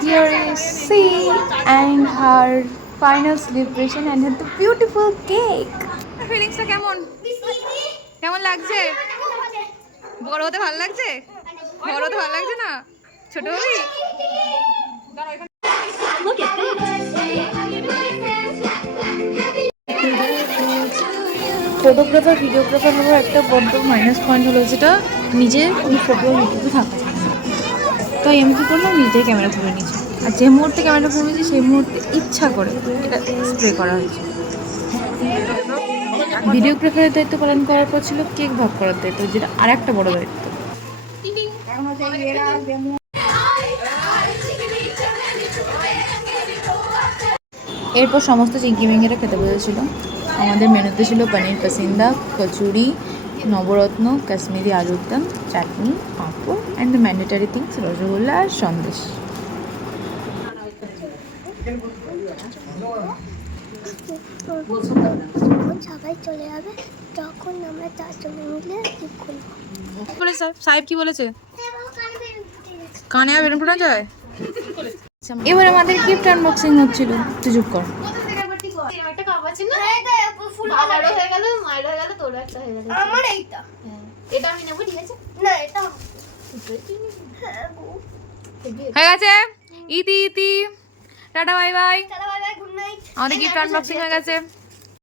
Here is C and her final celebration and the beautiful cake. ফিলিংসটা কেমন কেমন লাগছে? বড় হতে ভালো লাগছে? বড় হতে ভালো লাগছে না? ছোট হবি? ফটোগ্রাফার ভিডিওগ্রাফার হওয়ার একটা বড্ড মাইনাস পয়েন্ট হলো যেটা নিজে কোনো ফটো ভিডিওতে থাকা যায় না। তাই আমি কী করলাম, নিজে ক্যামেরা তুলে নিয়েছি। আর যে মুহূর্তে ক্যামেরা তুলেছি সেই মুহূর্তে ইচ্ছা করে এটা স্প্রে করা হয়েছে। ভিডিওগ্রাফারের দায়িত্ব পালন করার পর ছিল কেক ভাগ করার দায়িত্ব, যেটা আর একটা বড় দায়িত্ব। এরপর সমস্ত চিংকি মিঙ্গিরা খেতে বসেছিল। আমাদের মেনুতে ছিল পনির পাসিন্দা, কচুরি, নবরত্ন, কাশ্মীরি আলুর দম, চাটনি, পাঁপড় and the mandatory things rasgulla আর সন্দেশ। সবাই চলে যাবে তখন আমরা চারজনে মিলে ঠিক করবো। সাহেব কি বলেছে? কানে আর বেলুন ফোটা যায়? এবার আমাদের গিফট আনবক্সিং হচ্ছিল। তুই চুপ কর। হয়ে গেছে। ইতি ইতি টাটা বাই বাই। আমাদের গিফট আনবক্সিং হয়ে গেছে।